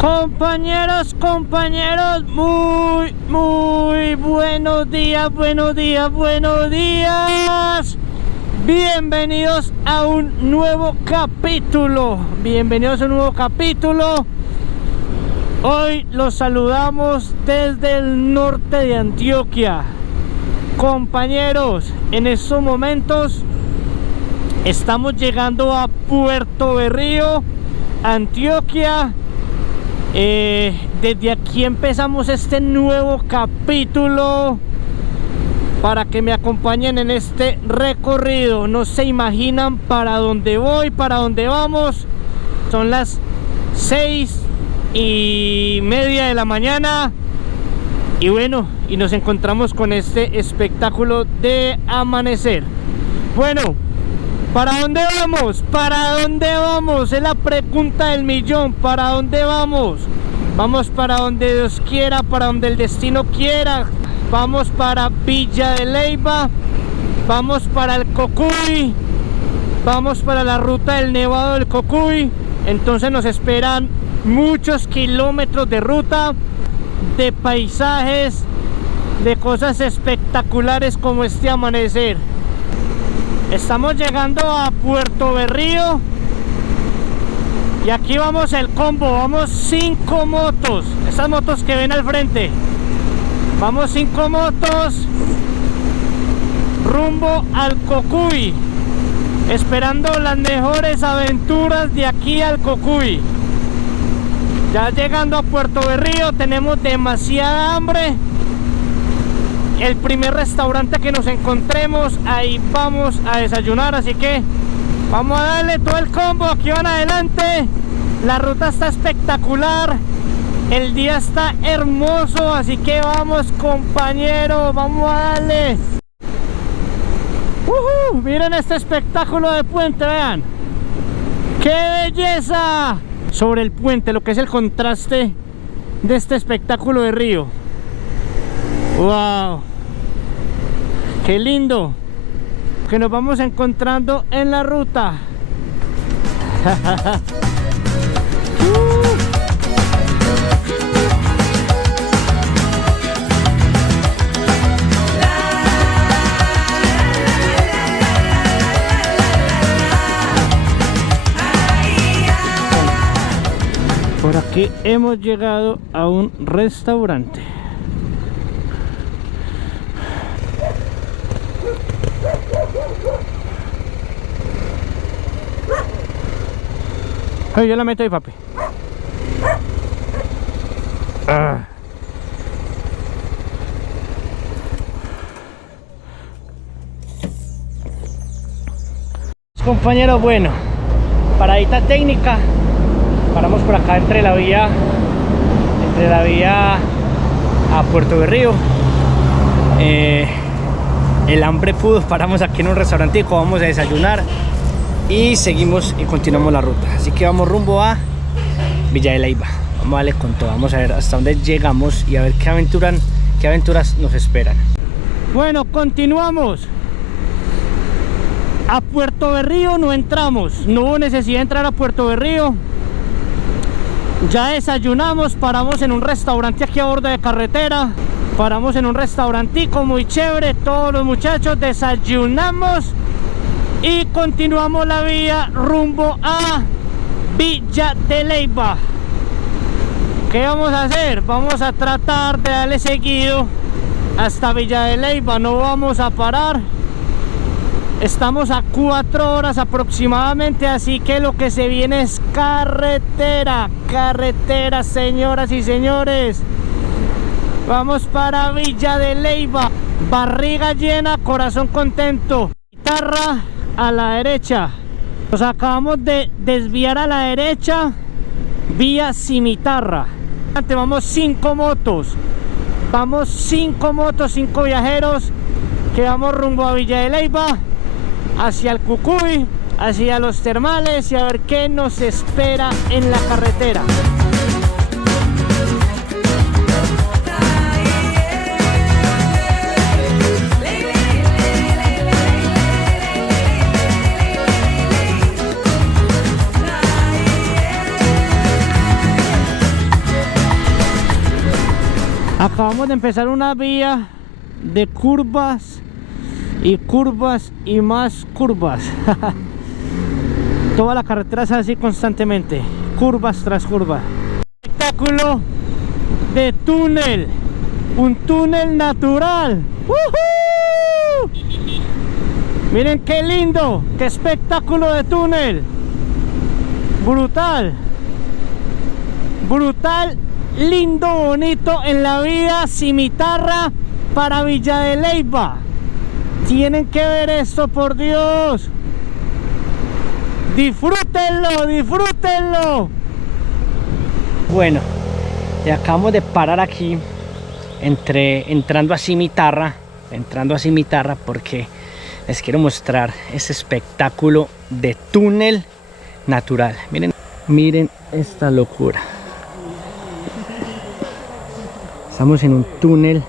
Compañeros, muy buenos días, Bienvenidos a un nuevo capítulo. Hoy los saludamos desde el norte de Antioquia. Compañeros, en estos momentos estamos llegando a Puerto Berrío, Antioquia. Desde aquí empezamos este nuevo capítulo para que me acompañen en este recorrido. No se imaginan para dónde voy, para dónde vamos. Son las 6:30 de la mañana y bueno, y nos encontramos con este espectáculo de amanecer. Bueno, ¿para dónde vamos? ¿Para dónde vamos? Es la pregunta del millón. ¿Para dónde vamos? Vamos para donde Dios quiera, para donde el destino quiera. Vamos para Villa de Leyva, vamos para el Cocuy, vamos para la ruta del Nevado del Cocuy. Entonces nos esperan muchos kilómetros de ruta, de paisajes, de cosas espectaculares como este amanecer. Estamos llegando a Puerto Berrío y aquí vamos el combo. Vamos 5 motos, esas motos que ven al frente. Vamos 5 motos rumbo al Cocuy, esperando las mejores aventuras de aquí al Cocuy. Ya llegando a Puerto Berrío tenemos demasiada hambre. El primer restaurante que nos encontremos, ahí vamos a desayunar, así que vamos a darle todo el combo. Aquí van adelante. La ruta está espectacular, el día está hermoso, así que vamos, compañeros, vamos a darle. Miren este espectáculo de puente, vean qué belleza sobre el puente, lo que es el contraste de este espectáculo de río. Wow, qué lindo que nos vamos encontrando en la ruta. Por aquí hemos llegado a un restaurante. Ay, yo la meto ahí, papi. Compañeros, bueno, paradita técnica. Paramos por acá entre la vía a Puerto Berrío. El hambre pudo, paramos aquí en un restaurantico, vamos a desayunar y seguimos y continuamos la ruta. Así que vamos rumbo a Villa de Leyva. Vamos a darle con todo, vamos a ver hasta dónde llegamos y a ver qué aventuras nos esperan. Bueno, continuamos. A Puerto Berrío no entramos, no hubo necesidad de entrar a Puerto Berrío. Ya desayunamos, paramos en un restaurante aquí a bordo de carretera. Paramos en un restaurantico muy chévere, todos los muchachos desayunamos y continuamos la vía rumbo a Villa de Leyva. ¿Qué vamos a hacer? Vamos a tratar de darle seguido hasta Villa de Leyva, no vamos a parar. Estamos a 4 horas aproximadamente, así que lo que se viene es carretera, señoras y señores. Vamos para Villa de Leyva, barriga llena, corazón contento. Guitarra a la derecha. Nos acabamos de desviar a la derecha, vía Cimitarra. Vamos 5 motos. Vamos 5 motos, 5 viajeros que vamos rumbo a Villa de Leyva, hacia el Cocuy, hacia los termales y a ver qué nos espera en la carretera. Acabamos de empezar una vía de curvas y curvas y más curvas. Toda la carretera es así constantemente, curvas tras curvas. Espectáculo de túnel, un túnel natural. ¡Woohoo! Miren qué lindo, qué espectáculo de túnel. Brutal, brutal, lindo, bonito en la vía Cimitarra para Villa de Leyva. Tienen que ver esto, por Dios. Disfrútenlo, disfrútenlo. Bueno, ya acabamos de parar aquí entrando a Cimitarra, porque les quiero mostrar ese espectáculo de túnel natural. Miren, miren esta locura. Estamos en un túnel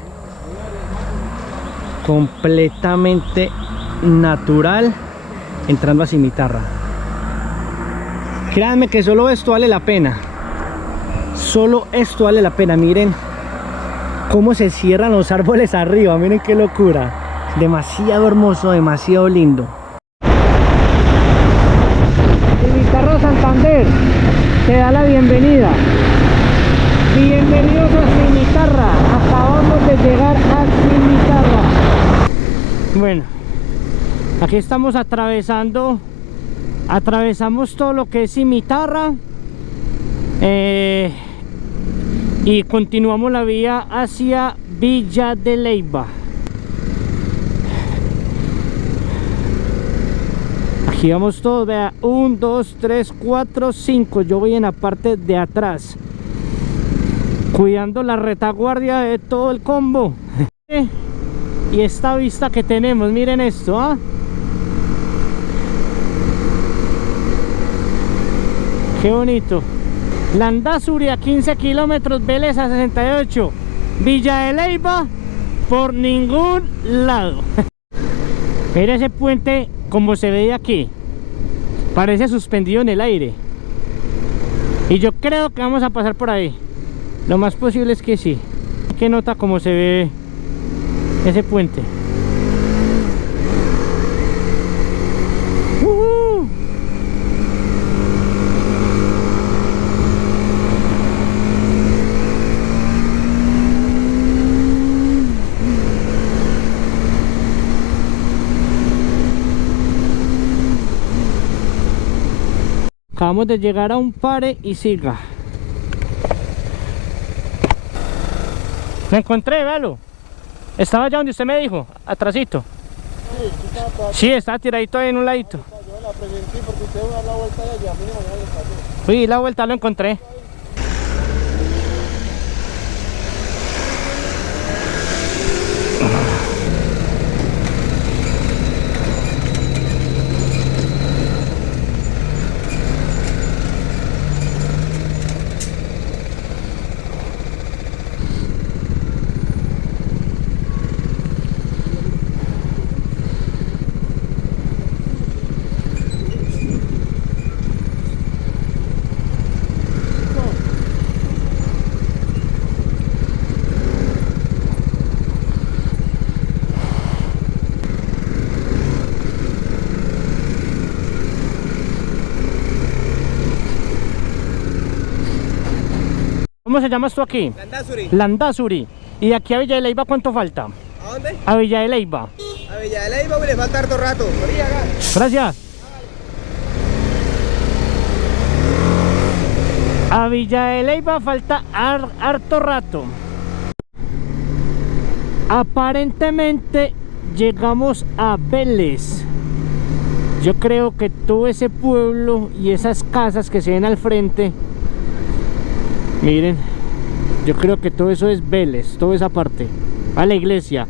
completamente natural entrando a Cimitarra. Créanme que solo esto vale la pena. Solo esto vale la pena. Miren cómo se cierran los árboles arriba. Miren qué locura. Demasiado hermoso, demasiado lindo. Cimitarra Santander te da la bienvenida. Bienvenidos a Cimitarra. Acabamos de llegar a Cimitarra. Bueno, aquí estamos atravesamos todo lo que es Cimitarra y continuamos la vía hacia Villa de Leyva. Aquí vamos todos, vea, 1, 2, 3, 4, 5. Yo voy en la parte de atrás, cuidando la retaguardia de todo el combo. Y esta vista que tenemos, miren esto, ¿ah? Qué bonito. Landazuri a 15 kilómetros, Vélez a 68. Villa de Leyva por ningún lado. Mira ese puente como se ve de aquí. Parece suspendido en el aire. Y yo creo que vamos a pasar por ahí. Lo más posible es que sí. ¿Qué nota cómo se ve ese puente? Acabamos de llegar a un pare y siga. Lo encontré, véalo. Estaba allá donde usted me dijo, atrasito. Sí, estaba tiradito ahí en un ladito. Yo la presenté porque usted va a dar la vuelta de allá. Fui la vuelta, lo encontré. ¿Cómo se llama esto aquí? Landazuri. Landazuri. ¿Y de aquí a Villa de Leyva cuánto falta? ¿A dónde? A Villa de Leyva. A Villa de Leyva, le falta harto rato. Gracias. A Villa de Leyva falta harto rato. Aparentemente llegamos a Vélez. Yo creo que todo ese pueblo y esas casas que se ven al frente, miren, yo creo que todo eso es Vélez, toda esa parte. A la iglesia,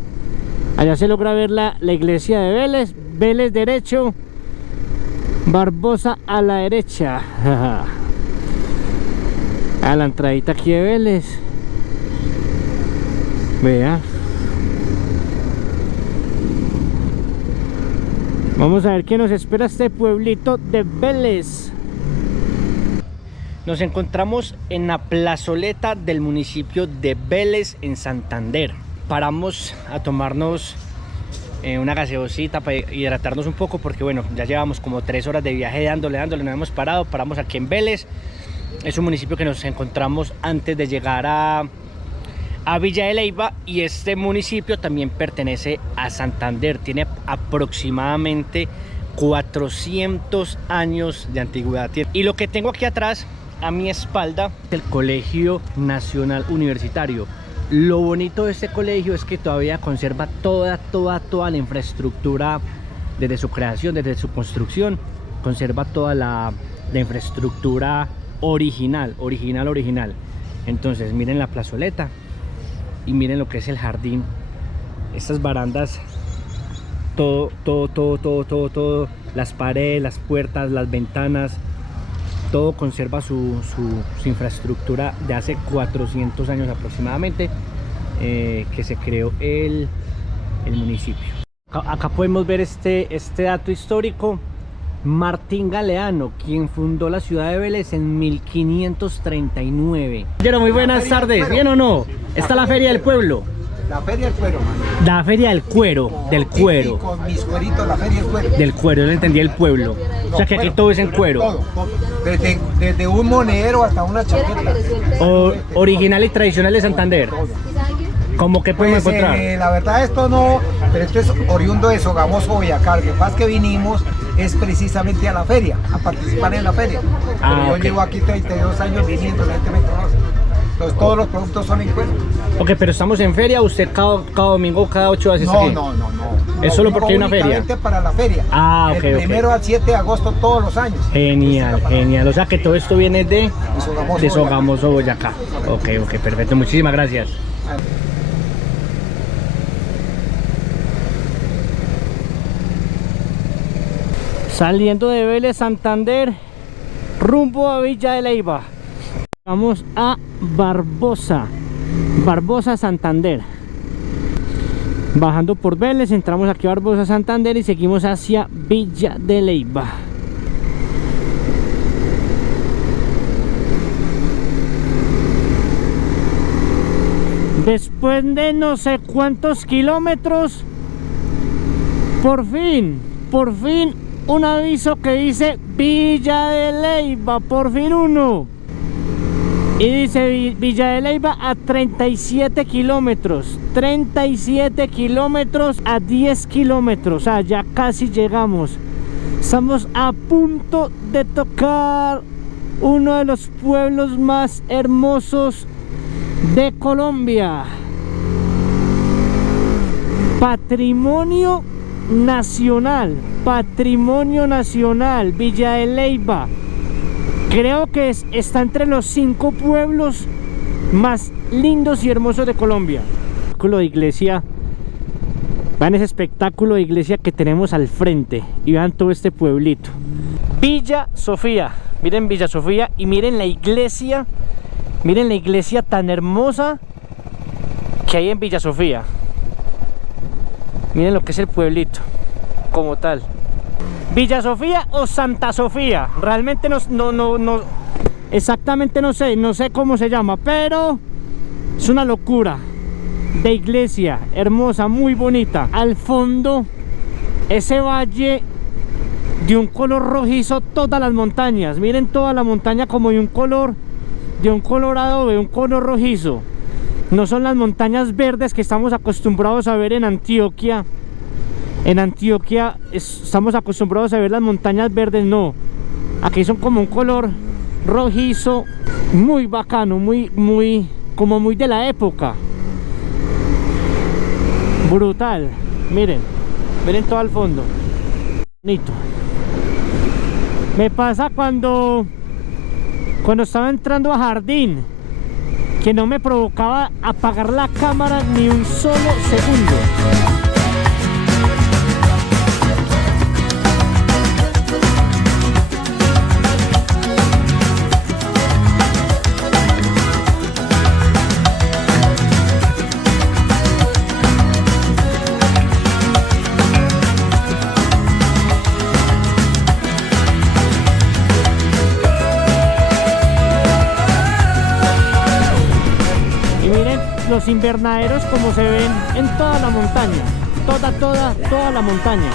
allá se logra ver la iglesia de Vélez. Vélez derecho, Barbosa a la derecha. A la entradita aquí de Vélez. Vea. Vamos a ver qué nos espera este pueblito de Vélez. Nos encontramos en la plazoleta del municipio de Vélez, en Santander. Paramos a tomarnos una gaseosita para hidratarnos un poco, porque bueno, ya llevamos como 3 horas de viaje dándole, no hemos parado. Paramos aquí en Vélez. Es un municipio que nos encontramos antes de llegar a Villa de Leyva, y este municipio también pertenece a Santander. Tiene aproximadamente 400 años de antigüedad. Y lo que tengo aquí atrás, a mi espalda, el Colegio Nacional Universitario. Lo bonito de este colegio es que todavía conserva toda la infraestructura desde su creación, desde su construcción. Conserva toda la infraestructura original. Entonces miren la plazoleta y miren lo que es el jardín. Estas barandas, todo, las paredes, las puertas, las ventanas, todo conserva su infraestructura de hace 400 años aproximadamente, que se creó el municipio. Acá podemos ver este dato histórico. Martín Galeano, quien fundó la ciudad de Vélez en 1539. Muy buenas tardes, ¿bien o no? Está la feria del pueblo. La feria del cuero, man. La feria del cuero, del cuero. Y con mis cueritos, la feria del cuero. Del cuero, yo le entendí el pueblo. O sea que aquí todo es en cuero. Todo. Desde un monedero hasta una chaqueta. Original y tradicional de Santander. ¿Cómo que podemos encontrar? La verdad esto no, pero esto es oriundo de Sogamoso, Boyacá. Lo que pasa es que vinimos es precisamente a la feria, a participar en la feria. Pero yo llevo aquí 32 años viniendo, la gente me conoce. Entonces todos los productos son en cuero. Ok, pero estamos en feria, ¿usted cada domingo, cada 8 horas está aquí? No. Es solo porque hay una feria. Únicamente para la feria. Ok. El primero al 7 de agosto todos los años. Genial. O sea que todo esto viene de Sogamoso, Boyacá. Ok, perfecto. Muchísimas gracias. Saliendo de Vélez, Santander, rumbo a Villa de Leyva. Vamos a Barbosa, Santander. Bajando por Vélez, entramos aquí a Barbosa, Santander, y seguimos hacia Villa de Leyva. Después de no sé cuántos kilómetros, por fin un aviso que dice Villa de Leyva, por fin uno. Y dice Villa de Leyva a 37 kilómetros. 37 kilómetros a 10 kilómetros. O sea, ya casi llegamos. Estamos a punto de tocar uno de los pueblos más hermosos de Colombia. Patrimonio nacional, Villa de Leyva. Creo que está entre los 5 pueblos más lindos y hermosos de Colombia. De iglesia, vean ese espectáculo de iglesia que tenemos al frente, y vean todo este pueblito. Villa Sofía, miren Villa Sofía, y miren la iglesia tan hermosa que hay en Villa Sofía. Miren lo que es el pueblito como tal. Villa Sofía o Santa Sofía, realmente no exactamente no sé cómo se llama, pero es una locura de iglesia, hermosa, muy bonita. Al fondo, ese valle de un color rojizo, todas las montañas, miren toda la montaña como de un color adobe, un color rojizo. No son las montañas verdes que estamos acostumbrados a ver en Antioquia. En Antioquia estamos acostumbrados a ver las montañas verdes, no. Aquí son como un color rojizo, muy bacano, como muy de la época. Brutal. Miren todo al fondo. Bonito. Me pasa cuando estaba entrando a jardín, que no me provocaba apagar la cámara ni un solo segundo. los invernaderos como se ven en toda la montaña, toda la montaña.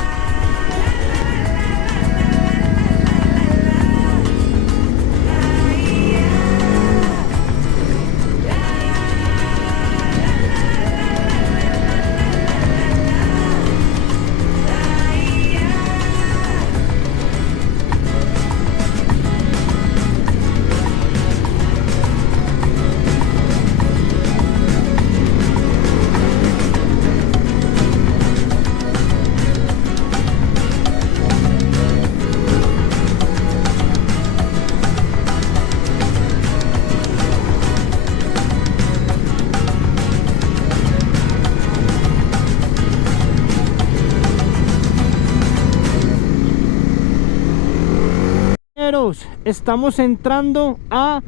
Estamos entrando a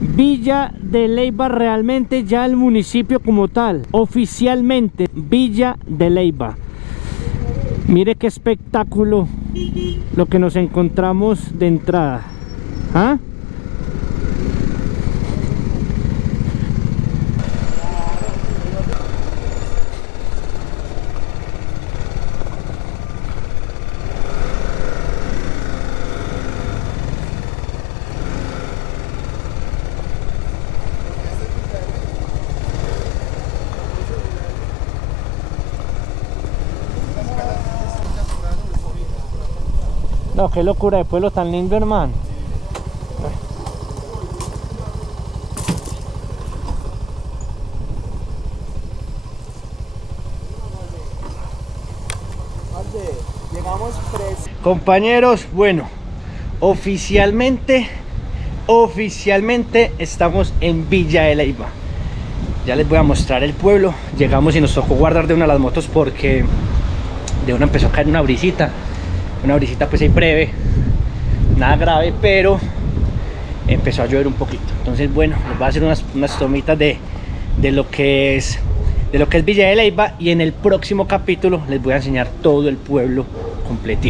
Villa de Leyva, realmente ya el municipio como tal, oficialmente Villa de Leyva. Mire qué espectáculo lo que nos encontramos de entrada. ¿Ah? No, qué locura de pueblo tan lindo, hermano. Compañeros, bueno, oficialmente estamos en Villa de Leyva. Ya les voy a mostrar el pueblo. Llegamos y nos tocó guardar de una de las motos porque de una empezó a caer una brisita pues ahí breve, nada grave, pero empezó a llover un poquito. Entonces bueno, les voy a hacer unas tomitas de lo que es Villa de Leyva, y en el próximo capítulo les voy a enseñar todo el pueblo completito.